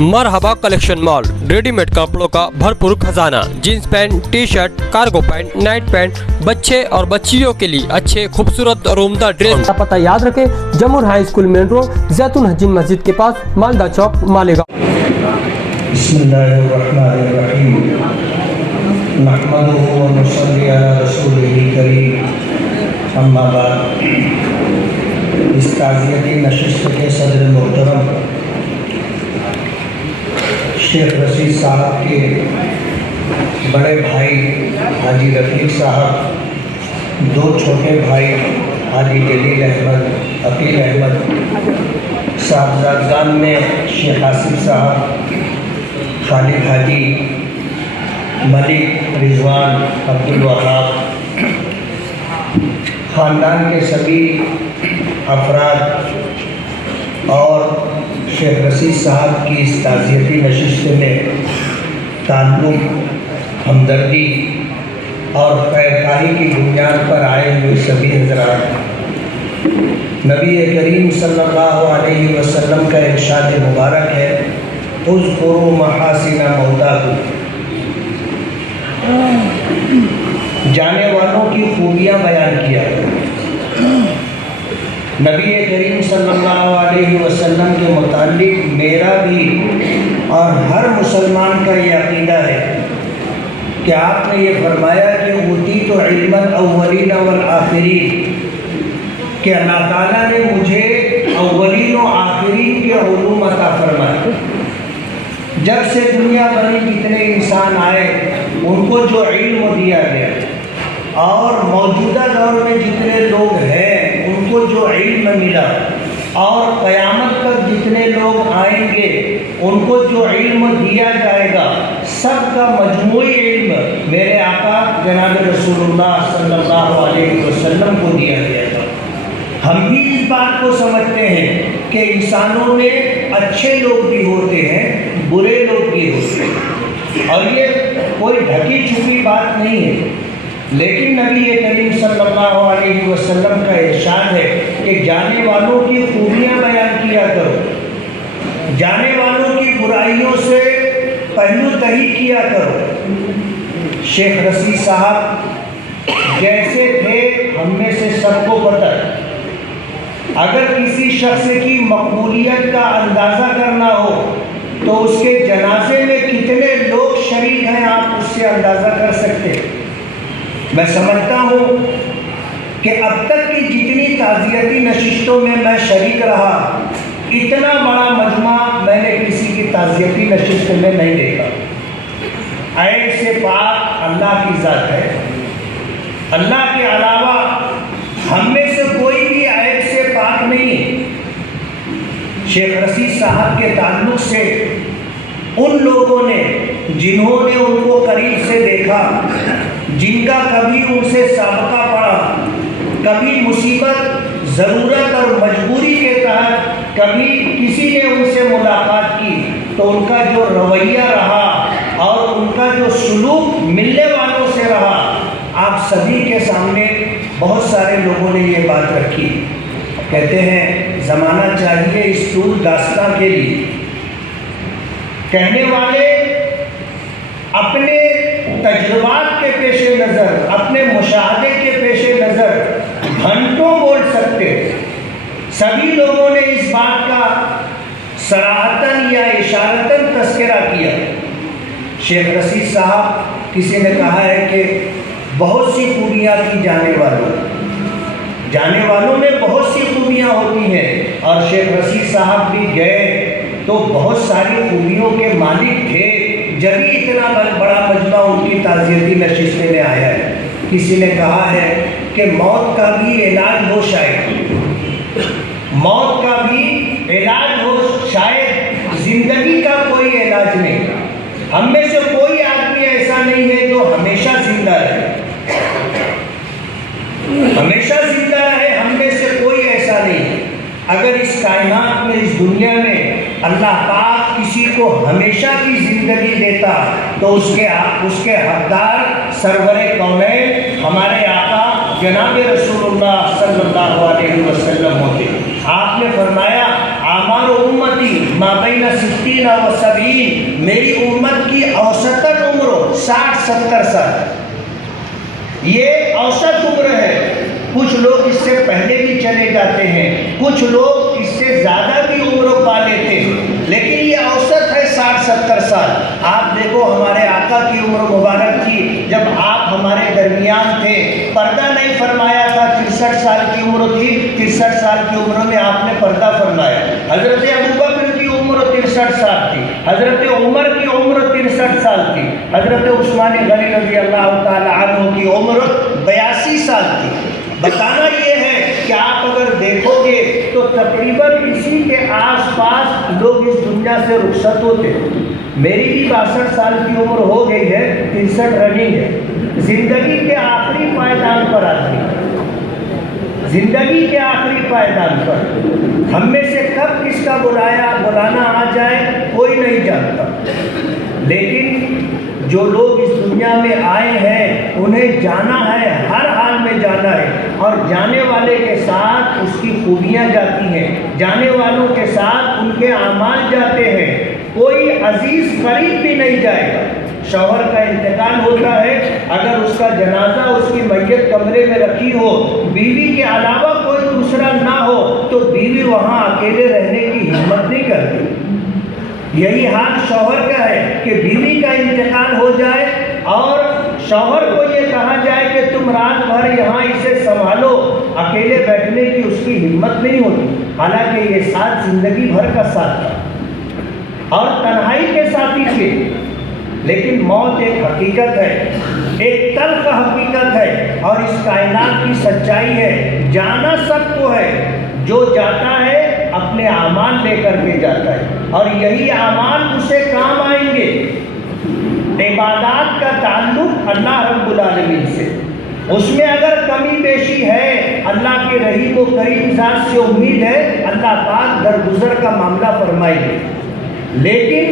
मरहबा collection mall, readymade कपड़ों का भरपूर खजाना, jeans pant, T shirt, cargo pant, night pant, बच्चे और बच्चियों के लिए अच्छे खूबसूरत और उम्दा ड्रेस। पता याद रखें, जमूर हाई स्कूल मेन रोड, जैतून हजीन मस्जिद के पास, मालदा चौक, मालेगांव। बिस्मिल्लाहिर्रहमानिर्रहीम। नहमदुहु व नुसल्ली अला रसूलिहिल करीम। अम्मा बाद। इस ताज़ियती नशिस्त के सदर मोहतरम शेख रशीद साहब के बड़े भाई हाजी रफ़ीक साहब, दो छोटे भाई हाजी जलील अहमद, अकील अहमद, साहबजादान में शेख आसिफ साहब, खालिद हाजी, मलिक, रिजवान, अब्दुल वहाब, ख़ानदान के सभी अफराद और शेख रशीद साहब की इस ताज़ियती नशिस्त में ताल्लुक़, हमदर्दी और खैरखाही की बुनियाद पर आए हुए सभी हज़रात, नबी करीम सल्लल्लाहु अलैहि वसल्लम का इरशाद मुबारक है, उज़्कुरू महासिना मौताकुम, जाने वालों की खूबियाँ बयान किया। नबी करीम सल्लल्लाहु अलैहि वसल्लम के मुताल्लिक़ मेरा भी और हर मुसलमान का ये अक़ीदा है कि आपने ये फरमाया कि ऊतीतु इल्मल अव्वलीन वल आखिरीन, कि अल्लाह ताला ने मुझे अव्वलीन और आखिरीन के उलूम अता फरमाए। जब से दुनिया बनी जितने इंसान आए उनको जो इल्म दिया गया और मौजूदा दौर में जितने लोग हैं उनको जो इल्म मिला और क़यामत तक जितने लोग आएंगे उनको जो इल्म दिया जाएगा, सबका मजमूई इल्म मेरे आका जनाब रसूलुल्लाह सल्लल्लाहु अलैहि वसल्लम को दिया गया था। हम भी इस बात को समझते हैं कि इंसानों में अच्छे लोग भी होते हैं, बुरे लोग भी होते हैं, और ये कोई ढकी छुपी बात नहीं है। लेकिन नबी करीम सल्लल्लाहु अलैहि वसल्लम का इरशाद है कि जाने वालों की खूबियाँ बयान किया करो, जाने वालों की बुराइयों से पहलू तही किया करो। शेख रशीद साहब जैसे थे हम में से सबको पता है। अगर किसी शख्स की मकबूलियत का अंदाज़ा करना हो तो उसके जनाजे में कितने लोग शरीक हैं आप उससे अंदाज़ा कर सकते हैं। मैं समझता हूँ कि अब तक की जितनी ताज़ियती नशिस्तों में मैं शरीक रहा, इतना बड़ा मजमा मैंने किसी की ताज़ियती नशिस्त में नहीं देखा। ऐब से पाक अल्लाह की ज़ात है, अल्लाह के अलावा हम में से कोई भी ऐब से पाक नहीं। शेख रशीद साहब के ताल्लुक़ से उन लोगों ने जिन्होंने उनको करीब से देखा, जिनका कभी उनसे साबका पड़ा, कभी मुसीबत, ज़रूरत और मजबूरी के तहत कभी किसी ने उनसे मुलाकात की, तो उनका जो रवैया रहा और उनका जो सलूक मिलने वालों से रहा, आप सभी के सामने बहुत सारे लोगों ने ये बात रखी। कहते हैं ज़माना चाहिए इस तूल दास्तां के लिए, कहने वाले अपने तजुर्बात के पेश नज़र, अपने मुशाहदे के पेश नज़र घंटों बोल सकते। सभी लोगों ने इस बात का सराहतन या इशारतन तस्करा किया। शेख रशीद साहब, किसी ने कहा है कि बहुत सी खूबियाँ थी जाने वालों में बहुत सी खूबियाँ होती हैं, और शेख रशीद साहब भी गए तो बहुत सारी खूबियों के मालिक थे, जब ही इतना बड़ा मजमा उनकी ताज़ियती नशिस्त में आया है। किसी ने कहा है कि मौत का भी इलाज हो शायद, मौत का भी इलाज हो शायद, ज़िंदगी का कोई इलाज नहीं। हम में से कोई आदमी ऐसा नहीं है जो हमेशा जिंदा रहे, हमेशा जिंदा रहे, हम में से कोई ऐसा नहीं। अगर इस कायनात में, इस दुनिया में अल्लाह पाक किसी को हमेशा की ज़िंदगी देता तो उसके हकदार सरवरे कौनैन हमारे आका जनाब रसूलुल्लाह सल्लल्लाहु अलैहि वसल्लम होते। आपने फरमाया आमार उम्मती मा बैन 60 व 70, मेरी उम्मत की औसतन उम्र 60-70 साल। ये औसत उम्र है। कुछ लोग इससे पहले भी चले जाते हैं, कुछ लोग इससे ज़्यादा भी उम्र पा लेते हैं, लेकिन ये औसत है 60-70 साल। आप देखो हमारे आका की उम्र मुबारक थी जब आप हमारे दरमियान थे, पर्दा नहीं फरमाया था, 63 साल की उम्र थी, 63 साल की उम्र में आपने पर्दा फरमाया। हज़रत अबू बकर की उम्र 63 साल थी, हज़रत उमर की उम्र 63 साल थी, हज़रत उस्मान गनी रज़ी अल्लाह तआला अन्हु की उम्र 82 साल थी। बताना ये है कि आप अगर देखोगे तो तकरीबन इसी के आसपास लोग इस दुनिया से रुखसत होते। मेरी भी 62 साल की उम्र हो गई है, 63 रनिंग है। जिंदगी के आखिरी पायदान पर आती, जिंदगी के आखिरी पायदान पर हम में से कब किसका बुलाना आ जाए कोई नहीं जानता, लेकिन जो लोग इस दुनिया में आए हैं उन्हें जाना है, हर हाल में जाना है, और जाने वाले के साथ उसकी खूबियाँ जाती हैं, जाने वालों के साथ उनके आमाल जाते हैं। कोई अजीज करीब भी नहीं जाएगा। शौहर का इंतकाल होता है, अगर उसका जनाजा उसकी मैयत कमरे में रखी हो, बीवी के अलावा कोई दूसरा ना हो, तो बीवी वहाँ अकेले रहने की हिम्मत नहीं करती। यही हाल शौहर का है कि बीवी का इंतकाल हो जाए और शौहर को ये कहा जाए कि तुम रात भर यहाँ इसे संभालो, अकेले बैठने की उसकी हिम्मत नहीं होती। हालांकि ये साथ जिंदगी भर का साथ था और तन्हाई के साथी थे, लेकिन मौत एक हकीकत है, एक तल्ख हकीकत है और इस कायनात की सच्चाई है। जाना सबको है, जो जाता है अपने आमाल लेकर के जाता है और यही आमाल उसे काम आएंगे। इबादत का ताल्लुक अल्लाह रब्बुल आलमीन से, उसमें अगर कमी बेशी है अल्लाह के रहीम व करीम ज़ात से उम्मीद है अल्लाह पाक दरगुजर का मामला फरमाएंगे। लेकिन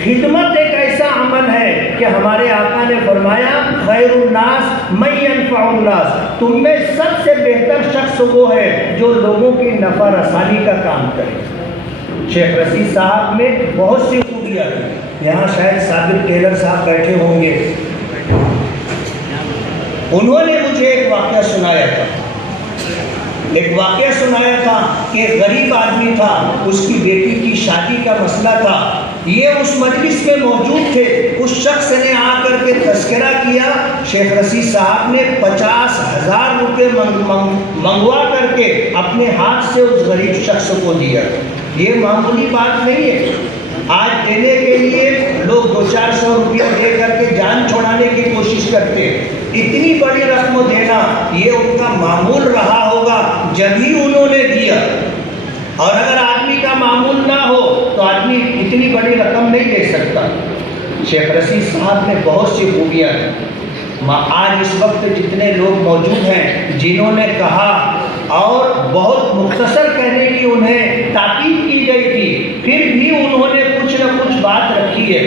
खिदमत एक ऐसा अमल है कि हमारे आका ने फरमाया खैरुन नास मन यनफउन नास, तुम में सबसे बेहतर शख्स वो है जो लोगों की नफ़ा रसानी का काम करे। शेख रशीद साहब में बहुत सी खूबियाँ थी। यहाँ शायद साबिर टेलर साहब बैठे होंगे, उन्होंने मुझे एक वाक़या सुनाया था। एक वाक़या सुनाया था कि एक गरीब आदमी था, उसकी बेटी की शादी का मसला था। ये उस मजलिस में मौजूद थे। उस शख्स ने आकर के तस्करा किया, शेख रशीद साहब ने 50,000 रुपये मंगवा करके अपने हाथ से उस गरीब शख्स को दिया। ये मामूली बात नहीं है। आज देने के लिए लोग 200-400 रुपया दे करके जान छुड़ाने की कोशिश करते हैं। इतनी बड़ी रकम देना ये उनका मामूल रहा होगा जब ही उन्होंने दिया, और अगर आदमी का मामूल ना हो तो आदमी इतनी बड़ी रकम नहीं ले सकता। शेख रशीद साहब ने बहुत सी खूबियाँ दी। आज इस वक्त जितने लोग मौजूद हैं जिन्होंने कहा और बहुत मुख्तसर कहने की उन्हें ताकीद की गई थी, फिर भी उन्होंने कुछ न कुछ बात रखी है।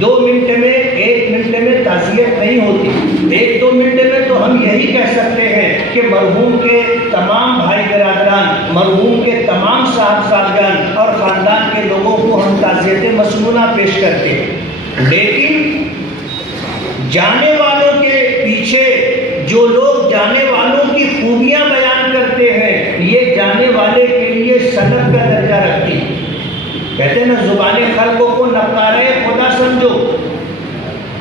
2 मिनट में 1 मिनट में ताज़ियत नहीं होती। 1-2 मिनट में तो हम यही कह सकते हैं कि मरहूम के तमाम भाई बरादरान, मरहूम के तमाम साहबजान और ख़ानदान के लोगों को हम ताज़ियत मसनूना पेश करते हैं। लेकिन जाने वालों के पीछे जो लोग जाने वालों की खूबियाँ बयान करते हैं, ये जाने वाले के लिए सनद का दर्जा रखती है। कहते हैं ना, ज़ुबाने खल्क़ों को नक़ारे खुदा समझो।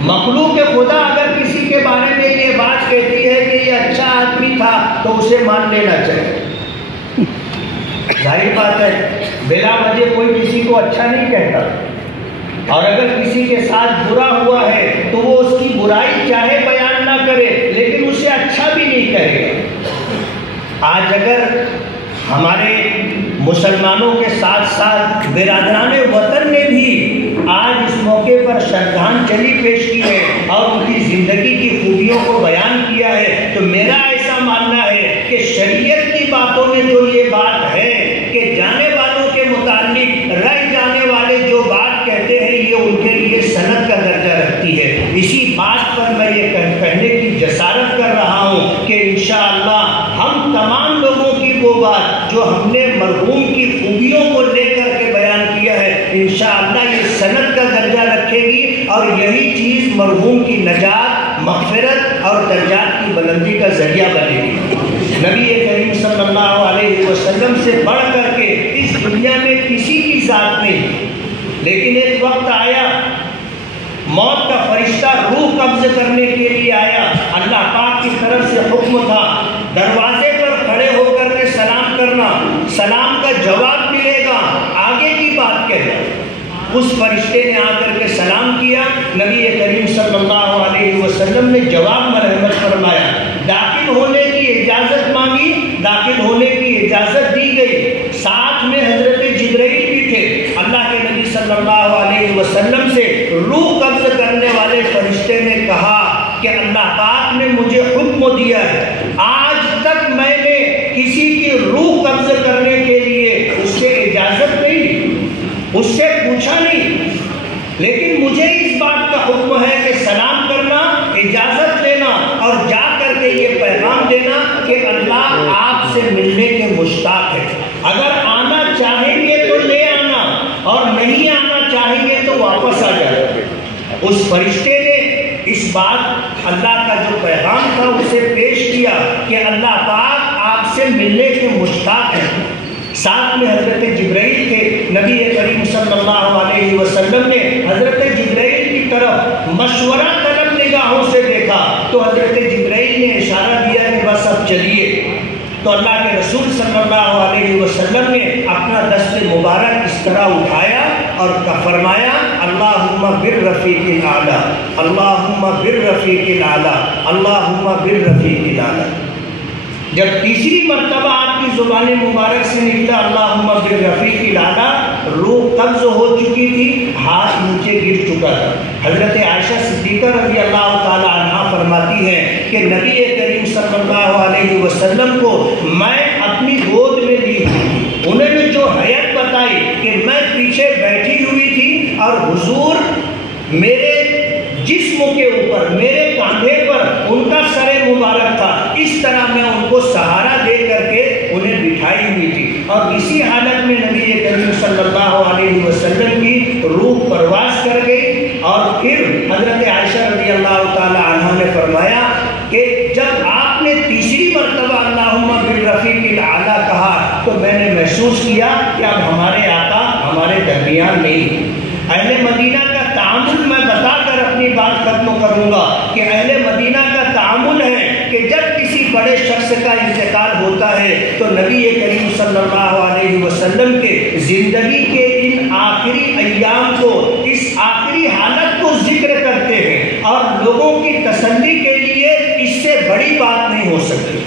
मखलूक खुदा अगर किसी के बारे में ये बात कहती है कि ये अच्छा आदमी था तो उसे मान लेना चाहिए। जाहिर बात है, बिला वजह कोई किसी को अच्छा नहीं कहता, और अगर किसी के साथ बुरा हुआ है तो वो उसकी बुराई चाहे बयान ना करे लेकिन उसे अच्छा भी नहीं कहेगा। आज अगर हमारे मुसलमानों के साथ साथ बिरादराने वतन ने भी आज इस मौके पर श्रद्धांजलि पेश की है और उनकी ज़िंदगी की खूबियों को बयान किया है, तो मेरा ऐसा मानना है कि शरीयत की बातों में जो ये बात है कि जाने वालों के मुताल्लिक रह जाने वाले जो बात कहते हैं ये उनके लिए सनद का दर्जा रखती है। इसी बात पर मैं ये कहने की जसारत कर रहा हूँ कि इंशाअल्लाह हम तमाम लोगों की वो बात जो हमने मरहूम की खूबियों को लेकर के انشاءاللہ یہ سند کا درجہ رکھے گی اور یہی چیز مرحوم کی نجات، مغفرت اور درجات کی بلندی کا ذریعہ بنے گی۔ نبی کریم صلی اللہ علیہ وسلم سے بڑھ کر کے اس دنیا میں کسی کی ذات نہیں، لیکن ایک وقت آیا موت کا فرشتہ روح قبض کرنے کے لیے آیا، اللہ پاک کی طرف سے حکم تھا دروازے پر کھڑے ہو کر کے سلام کرنا، سلام کا جواب ملے گا، آگے کی بات کہنا۔ اس فرشتے نے آ کر کے سلام کیا، نبی کریم صلی اللہ علیہ وسلم نے جواب مرحمت فرمایا، داخل ہونے کی اجازت مانگی، داخل ہونے کی اجازت دی گئی۔ ساتھ میں حضرت جبرائیل بھی تھے، اللہ کے نبی صلی اللہ علیہ وسلم سے روح قبض کرنے والے فرشتے نے کہا کہ اللہ پاک نے مجھے حکم دیا ہے، آج تک میں نے کسی کی روح قبض کرنے کے لیے اس سے اجازت نہیں لی، اس سے پوچھا نہیں، لیکن مجھے اس بات کا حکم ہے کہ سلام کرنا، اجازت لینا اور جا کر کے یہ پیغام دینا کہ اللہ آپ سے ملنے کے مشتاق ہے، اگر آنا چاہیں گے تو لے آنا اور نہیں آنا چاہیں گے تو واپس آ جائے۔ اس فرشتے نے اس بات اللہ کا جو پیغام تھا اسے پیش کیا کہ اللہ پاک آپ سے ملنے کے مشتاق ہیں۔ ساتھ میں حضرت جبرائیل تھے، نبی کریم صلی اللہ علیہ وسلم نے حضرت جبرائیل کی طرف مشورہ طلب نگاہوں سے دیکھا تو حضرت جبرائیل نے اشارہ دیا کہ بس اب چلیے، تو اللہ کے رسول صلی اللہ علیہ وسلم نے اپنا دست مبارک اس طرح اٹھایا اور فرمایا اللہم بالرفیق الاعلی، اللہم بالرفیق الاعلی، اللہم بالرفیق الاعلی۔ جب تیسری مرتبہ آپ کی زبان مبارک سے نکلا اللہم بالرفیق الاعلی، روح قبض ہو چکی تھی، ہاتھ نیچے گر چکا تھا۔ حضرت عائشہ صدیقہ رضی اللہ تعالی عنہا فرماتی ہیں کہ نبی کریم صلی اللہ علیہ وسلم کو میں اپنی گود میں لی تھی، انہوں نے جو حیت بتائی کہ میں پیچھے بیٹھی ہوئی تھی اور حضور میرے جسم کے اوپر، میرے کاندھے پر ان کا سر مبارک تھا، اس طرح میں ان کو سہارا دے کر کے انہیں بٹھائی ہوئی تھی، اور اسی حالت میں نبی کریم صلی اللہ علیہ وسلم کی روح پرواز کر گئی۔ اور پھر حضرت عائشہ رضی اللہ تعالی عنہا نے فرمایا کہ جب آپ نے تیسری مرتبہ اللہم بالرفیق الاعلی کہا تو میں نے محسوس کیا کہ اب ہمارے آقا ہمارے درمیان نہیں۔ اہل مدینہ کا تعامل میں بتا کر اپنی بات ختم کروں گا کہ اہل مدینہ کا تعامل ہے کہ جب کسی بڑے شخص کا انتقال ہوتا ہے تو نبی کریم صلی اللہ علیہ وسلم کے زندگی کے ان آخری ایام کو، اس آخری حالت کو ذکر کرتے ہیں، اور لوگوں کی تسلی کے لیے اس سے بڑی بات نہیں ہو سکتی،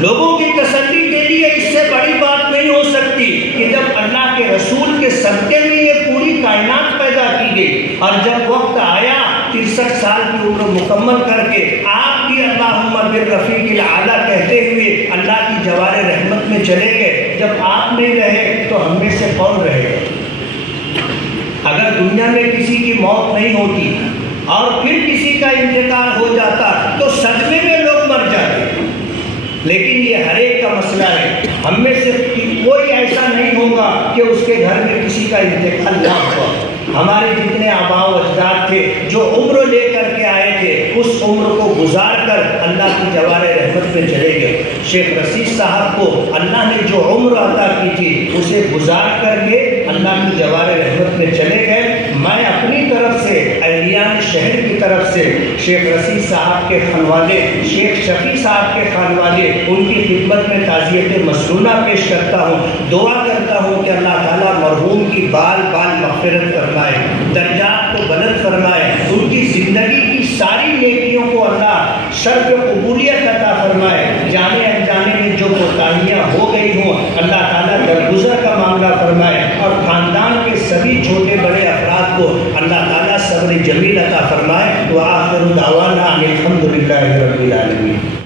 لوگوں کی تسلی کے لیے اس سے بڑی بات نہیں ہو سکتی کہ جب اللہ کے رسول کے صدقے میں یہ پوری کائنات پیدا کی گئی، اور جب وقت آیا 63 سال کی عمر مکمل کر کے آپ بھی اللہم بالرفیق الاعلی کہتے ہوئے اللہ کی جوار رحمت میں چلے گئے۔ جب آپ نہیں رہے تو ہم میں سے کون رہے گا؟ اگر دنیا میں کسی کی موت نہیں ہوتی اور پھر کسی کا انتقال ہو جاتا تو صدمے میں لوگ مر جاتے، لیکن یہ ہر ایک کا مسئلہ ہے، ہم میں سے کوئی ایسا نہیں ہوگا کہ اس کے گھر میں کسی کا انتقال نہ ہوا۔ ہمارے جتنے آباء و اجداد تھے جو عمر لے کر کے آئے تھے، اس عمر کو گزار کر اللہ کی جوار رحمت میں چلے گئے۔ شیخ رشید صاحب کو اللہ نے جو عمر عطا کی تھی اسے گزار کر کے اللہ کی جوار رحمت میں چلے گئے۔ میں اپنی طرف سے اہلیان شہر کی طرف سے شیخ رشید صاحب کے خانوادے، شیخ شفیع صاحب کے خانوادے، ان کی خدمت میں تعزیت مسنونہ پیش کرتا ہوں، دعا کرتا ہوں کہ اللہ تعالیٰ مرحوم کی بال بال مغفرت فرمائے، درجات کو بلند فرمائے، ان کی زندگی کی ساری نیکیوں کو اللہ شرف قبولیت عطا فرمائے، جانے انجانے میں جو کوتاہیاں ہو گئی ہوں اللہ تعالیٰ درگزر کا معاملہ فرمائے، اور خاندان کے سبھی چھوٹے بڑے افراد کو اللہ تعالیٰ صبر جمیل عطا فرمائے۔ وآخر دعوانا ان الحمد للہ رب العالمین۔